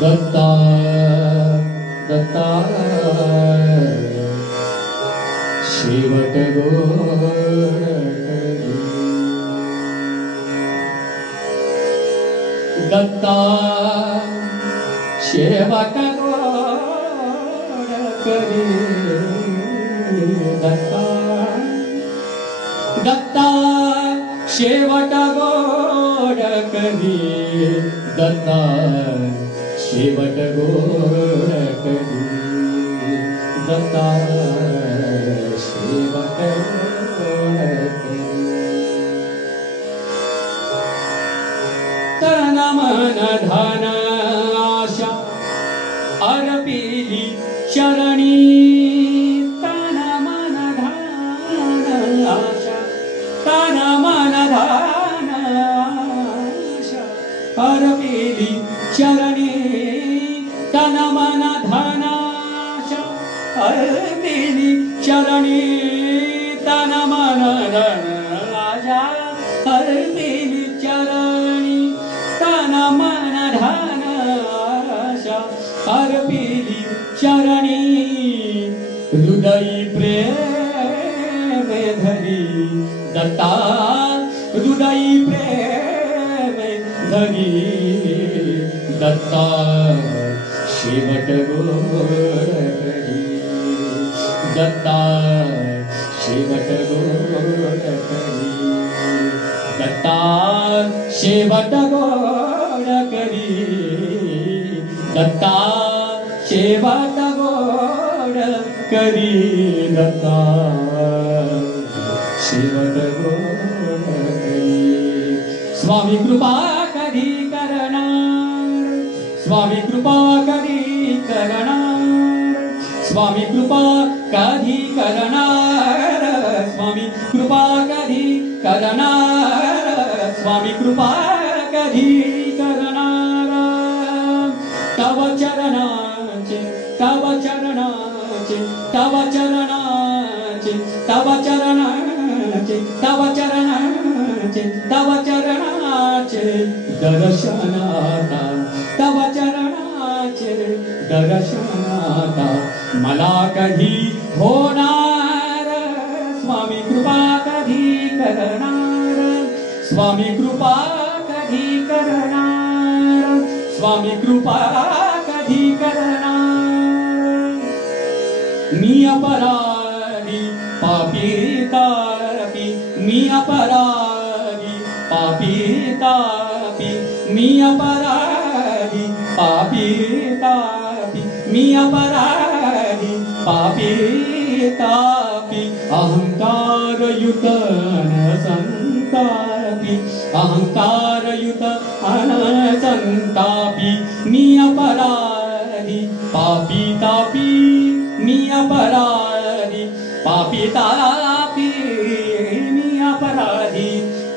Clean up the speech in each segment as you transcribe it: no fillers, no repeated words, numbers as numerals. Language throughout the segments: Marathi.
दत्ता दत्ता शेवट गोड दत्ता शेवट गोड करी दत्ता दत्ता शेवट गोड करी दत्ता शेवट गोड करी दत्ता शेवट गोड करी तन मन धन आशा अर्पिली चरणी तन मन धन आशा तन मन धन आशा अर्पिली चरणी तन मन धन आशा अर्पिली चरणी तन मन धन आशा अर्पिली चरणी तन मन धन आशा अर्पिली चरणी हृदयी प्रेम धरी दत्ता हृदयी प्रेम धरी दत्ता शेवट गोड करी दत्ता शेवट गोड करी दत्ता शेवट गोड करी दत्ता शेवट गोड करी दत्ता शेवट गोड करी स्वामी कृपा कधी करणार स्वामी कृपा कधी करणार स्वामी कृपा कधी करणार स्वामी कृपा कधी करणार स्वामी कृपा कधी करणार तव चरणाचे तव चरणाचे तव चरणाचे तव चरणाचे तव चरणाचे तव चरणाचे दर्शनाता तव चरणाचे दर्शनाता मला कधी होणार स्वामी कृपा कधी करणार स्वामी कृपा कधी करणार स्वामी कृपा कधी करणार मी अपराधी पापी तापी मी अपराधी पापी तापी मी अपराधी पापी तापी मी अपराधी पापी तापी अहंकार युत संतापी अहंकार युत संतापी मी अपराधी पापी तापी मी अपराधी पापी तापी मी अपराधी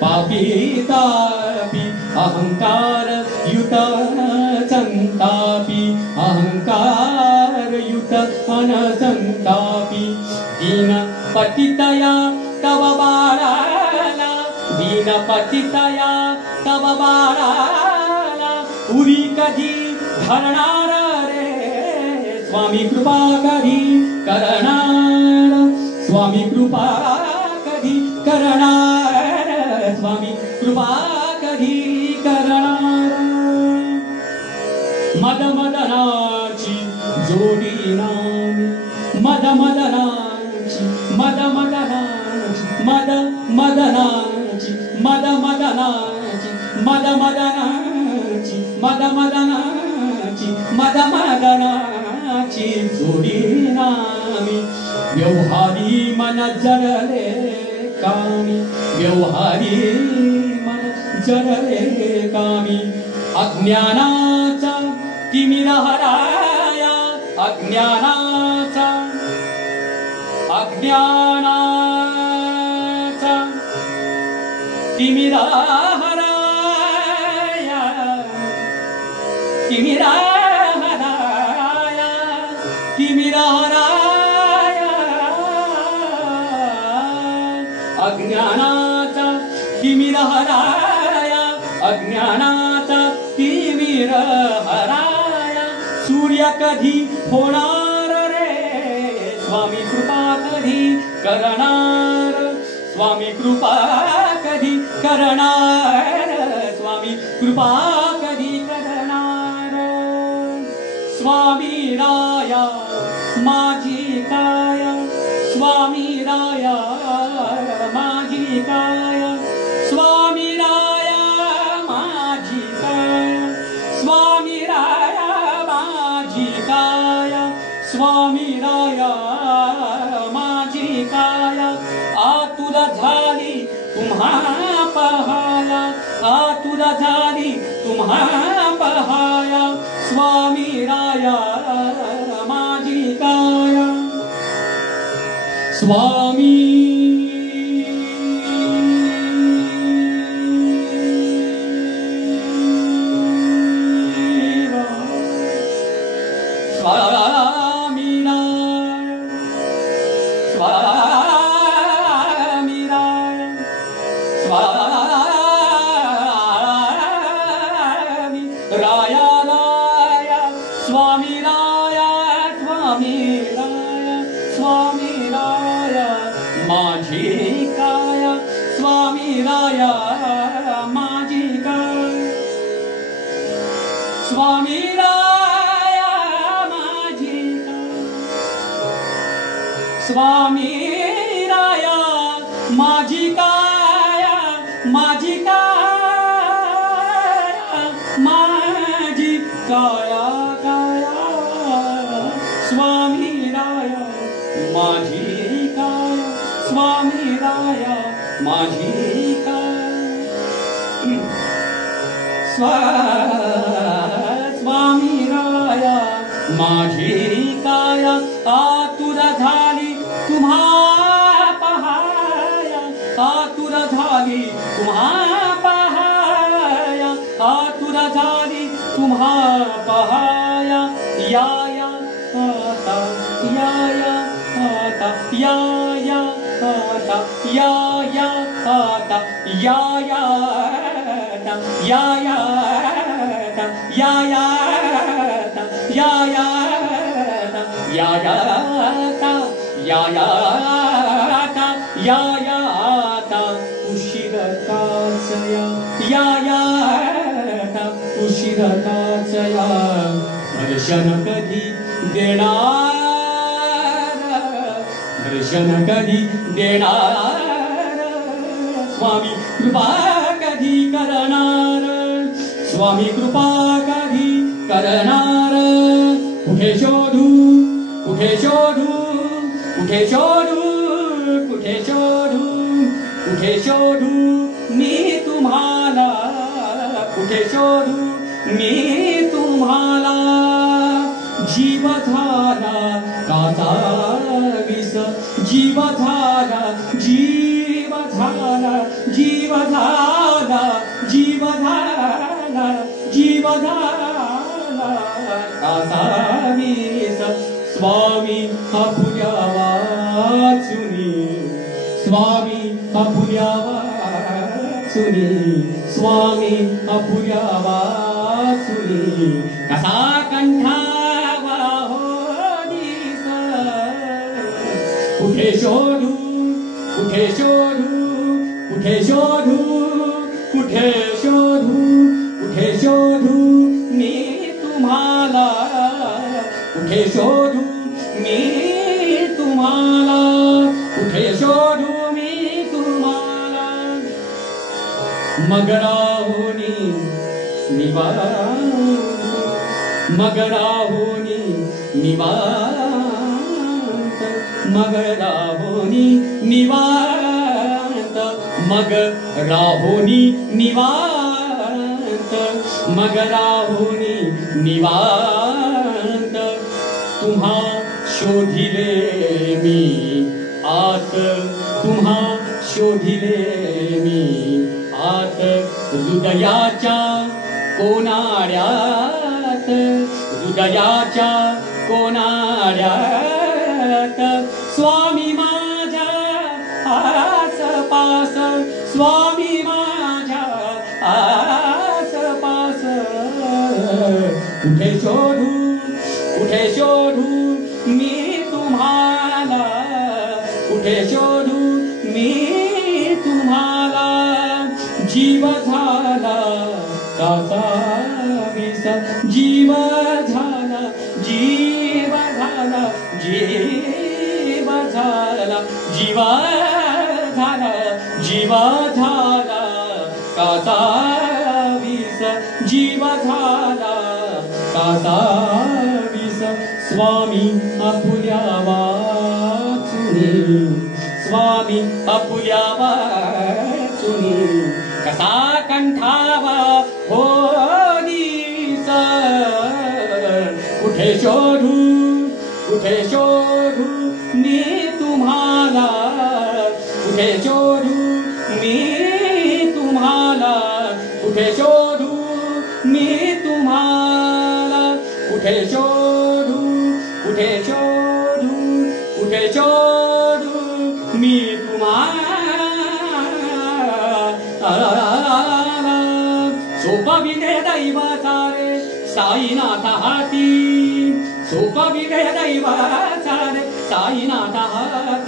पापी तापी अहंकार युत संतापी अहंकार युत संतापी दीन पतितया तव बाळाला दीन पतितया तव बाळाला उरी कधी धरणार रे स्वामी कृपा कधी करणार स्वामी कृपा कधी करणार स्वामी कृपा कधी करणार मद मदनाची जोडी नामी मद मदनाची मद मदनाची मद मदनाची मद मदनाची मद मदनाची मद मदनाची मद मदनाची जोडी नामी व्यवहारी मन जरले कामी व्यवहारी मन जरले कामी अज्ञानाचा तिमिर हराया अज्ञानाचा अज्ञानाचा तिमिर हराया तिमिर हराया तिमिर हराया अज्ञानाचा तिमिर हराया अज्ञानाचा तिमिर हराया सूर्य कधी होणार रे स्वामी कृपा कधी करणार स्वामी कृपा कधी करणार स्वामी कृपा कधी करणार स्वामी राया माझी काय स्वामी राया माझी काय स्वामी राया माझी काय स्वामी राया माझी काय स्वामी राया माझी काय आतुर झाली तुम्हा पहाया आतुर झाली तुम्हा पहाया स्वामी राया माझी काय स्वामी स्वामी राया माझी स्वामी राया माझी काया माझी काया माझी काया काया स्वामी राया माझी काया स्वामी राया माझी काया स्वामी राया माझी काया आतुर झाली तुम्हा पहाया आतुर झाली तुम्हा पहाया आतुर झाली तुम्हा पहाया या या आता या या आता या या आता या या आता या या या या या या या या या या या या या उशीर काचया या या उशीर काचया दर्शन कधी देणार दर्शन कधी देणार स्वामी कृपा कधी करणार स्वामी कृपा कधी करणार कुठे शोधू कुठे शोधू कुठे शोधू कुठे शोधू कुठे शोधू मी तुम्हाला कुठे शोधू मी तुम्हाला जीव झाला काचा विष जीव झाला जीव झाला जीव झाला जीव झाला जीव झाला काचा विष स्वामी अपुऱ्या वाचुनी स्वामी अपुऱ्या वाचुनी स्वामी अपुऱ्या वाचुनी कसा कंठावा हो दिस कुठे शोधू कुठे शोधू कुठे शोधू कुठे शोधू कुठे शोधू मी तुम्हाला कुठे शोधू मी तुम्हाला कुठे शोधू मी तुम्हाला मगराहुनी निवांत मगराहुनी निवांत मगराहुनी निवांत मगराहुनी निवांत मगराहुनी निवांत तुम्हा शोधिले मी आत तुम्हा शोधिले मी आत हृदयाच्या कोनाड्यात हृदयाच्या कोनाड्यात स्वामी माझ्या आसपास स्वामी माझ्या आसपास कुठे शोधू कुठे शोधू मी तुम्हाला, कुठे शोधू मी तुम्हाला, जीव झाला कासा विसा, जीव झाला, जीव झाला, जीव झाला, जीव झाला, जीव झाला कासा विसा, जीव झाला कासा विसा. स्वामी आपुल्या वाचुनी, स्वामी आपुल्या वाचुनी, कसा कंठावा होलीस. कुठे शोधू, कुठे शोधू मी तुम्हाला, कुठे शोधू मी तुम्हाला, कुठे शोधू मी तुम्हाला, कुठे शोधू, कुठे शोधू, कुठे शोधू मी तुम्हाला. सोपविले दैवाचा रे साईनाथ हाती, सोपविले दैवाचा रे साईनाथ हाती.